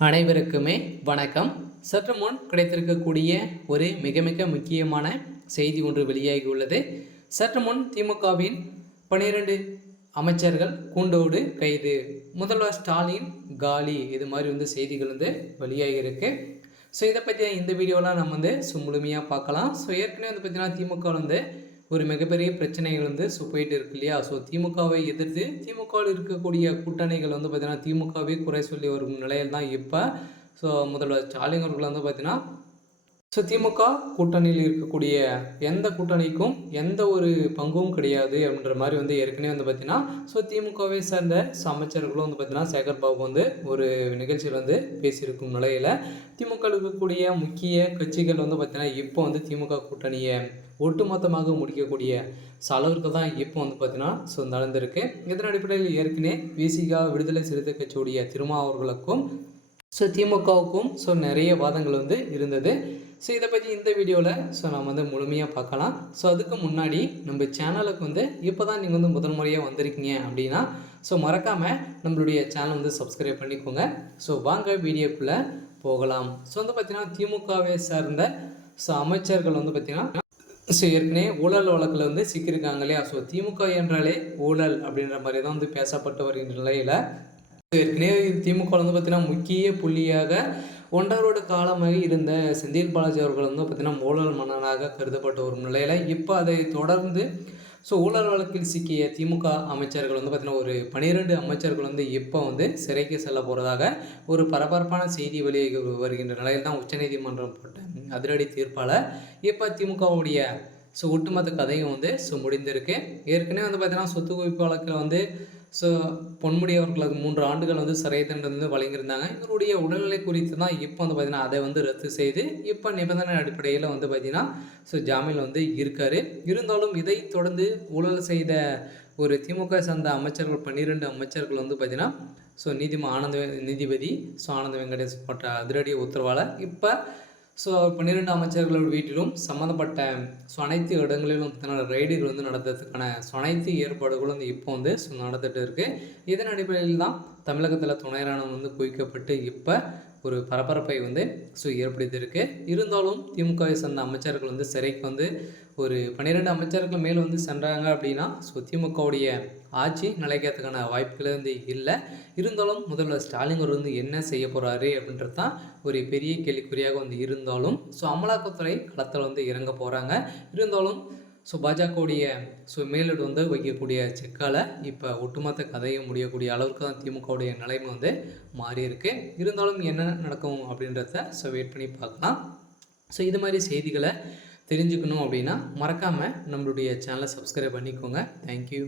அனைவருக்குமே வணக்கம். சற்று முன் கிடைத்திருக்கக்கூடிய ஒரு மிக மிக முக்கியமான செய்தி ஒன்று வெளியாகி உள்ளது. சற்று முன் திமுகவின் 12 அமைச்சர்கள் கூண்டோடு கைது, முதல்வர் ஸ்டாலின் காலி, இது மாதிரி செய்திகள் வெளியாகி இருக்கு. ஸோ இதை பற்றி இந்த வீடியோலாம் நம்ம முழுமையாக பார்க்கலாம். ஸோ ஏற்கனவே பார்த்தீங்கன்னா திமுக ஒரு மிகப்பெரிய பிரச்சனைகள் போயிட்டு இருக்கு இல்லையா. ஸோ திமுகவை எதிர்த்து திமுகவில் இருக்கக்கூடிய கூட்டணிகள் பார்த்தீங்கன்னா திமுகவே குறை சொல்லி வரும் நிலையில் தான் இப்போ முதல்வர் ஸ்டாலின் அவர்கள் பார்த்தீங்கன்னா திமுக கூட்டணியில் இருக்கக்கூடிய எந்த கூட்டணிக்கும் எந்த ஒரு பங்கும் கிடையாது அப்படின்ற மாதிரி ஏற்கனவே பார்த்தீங்கன்னா திமுகவை சேர்ந்த அமைச்சர்களும் பார்த்தீங்கன்னா சேகர் பாபு ஒரு நிகழ்ச்சியில் பேசியிருக்கும் நிலையில் திமுக இருக்கக்கூடிய முக்கிய கட்சிகள் பார்த்தீங்கன்னா இப்போ திமுக கூட்டணியை ஒட்டுமொத்தமாக முடிக்கக்கூடிய அளவிற்கு தான் இப்போ பார்த்தீங்கன்னா நடந்திருக்கு. இதன் அடிப்படையில் ஏற்கனவே விசிகா விடுதலை சிறுத்தை கட்சியுடைய திருமாவர்களுக்கும் திமுகவுக்கும் நிறைய வாதங்கள் இருந்தது. ஸோ இதை பற்றி இந்த வீடியோவில் நம்ம முழுமையாக பார்க்கலாம். ஸோ அதுக்கு முன்னாடி நம்ம சேனலுக்கு இப்போ தான் நீங்கள் முதல் முறையாக வந்திருக்கீங்க அப்படின்னா மறக்காமல் நம்மளுடைய சேனல் சப்ஸ்கிரைப் பண்ணிக்கோங்க. ஸோ வாங்க வீடியோக்குள்ளே போகலாம். பார்த்தீங்கன்னா திமுகவை சார்ந்த அமைச்சர்கள் பார்த்தீங்கன்னா ஏற்கனவே ஊழல் வழக்கில் சிக்கியிருக்காங்க இல்லையா. திமுக என்றாலே ஊழல் அப்படின்ற மாதிரி தான் பேசப்பட்டு வருகின்ற நிலையில் ஏற்கனவே திமுக பார்த்தீங்கன்னா முக்கிய புள்ளியாக 1.5 வருட காலமாக இருந்த செந்தில் பாலாஜி அவர்கள் பார்த்தீங்கன்னா ஊழல் மன்னனாக கருதப்பட்ட ஒரு நிலையில் இப்போ அதை தொடர்ந்து ஊழல் வழக்கில் சிக்கிய திமுக அமைச்சர்கள் பார்த்தீங்கன்னா ஒரு 12 அமைச்சர்கள் இப்போ சிறைக்கு செல்ல போகிறதாக ஒரு பரபரப்பான செய்தி வெளியே வருகின்ற நிலையில் தான் உச்சநீதிமன்றம் போட்ட அதிரடி தீர்ப்பால் இப்போ திமுகவுடைய ஒட்டுமொத்த கதையும் முடிந்திருக்கு. ஏற்கனவே பார்த்தீங்கன்னா சொத்து குவிப்பு வழக்கில் பொன்முடி அவர்களுக்கு 3 ஆண்டுகள் சிறை தண்டனை வழங்கியிருந்தாங்க. இவருடைய உடல்நிலை குறித்து தான் இப்போ பார்த்தீங்கன்னா அதை ரத்து செய்து இப்போ நிபந்தனை அடிப்படையில் பார்த்தீங்கன்னா ஜாமீன் இருக்கார். இருந்தாலும் இதை தொடர்ந்து ஊழல் செய்த ஒரு திமுக சார்ந்த அமைச்சர்கள் 12 அமைச்சர்கள் பார்த்தீங்கன்னா நீதிபதி ஆனந்த வெங்கடேஷ் போட்ட அதிரடி உத்தரவால் இப்போ 12 அமைச்சர்களோட வீட்டிலும் சம்மந்தப்பட்ட அனைத்து இடங்களிலும் பார்த்தீங்கன்னா ரைடுகள் நடத்துறதுக்கான அனைத்து ஏற்பாடுகளும் இப்போ நடந்துகிட்டு இருக்குது. இதன் அடிப்படையில் தான் தமிழகத்தில் துணை ராணுவம் குவிக்கப்பட்டு இப்போ ஒரு பரபரப்பை ஏற்படுத்தியிருக்கு. இருந்தாலும் திமுகவை சேர்ந்த அமைச்சர்கள் சிறைக்கு ஒரு 12 அமைச்சர்கள் மேல் சென்றாங்க அப்படின்னா திமுகவுடைய ஆட்சி நிலைக்கிறதுக்கான வாய்ப்புகள் இல்லை. இருந்தாலும் முதல்வர் ஸ்டாலின் அவர் என்ன செய்ய போகிறாரு அப்படின்றது தான் ஒரு பெரிய கேள்விக்குறியாக இருந்தாலும் அமலாக்கத்துறை களத்தில் இறங்க போகிறாங்க. இருந்தாலும் பாஜகவுடைய மேலிடு வைக்கக்கூடிய செக்கால் இப்போ ஒட்டுமொத்த கதையும் முடியக்கூடிய அளவுக்கு தான் திமுகவுடைய நிலைமை மாறி இருக்கு. இருந்தாலும் என்ன நடக்கும் அப்படின்றத வெயிட் பண்ணி பார்க்கலாம். இது மாதிரி செய்திகளை தெரிஞ்சுக்கணும் அப்படின்னா மறக்காமல் நம்மளுடைய சேனலை சப்ஸ்கிரைப் பண்ணிக்கோங்க. தேங்க்யூ.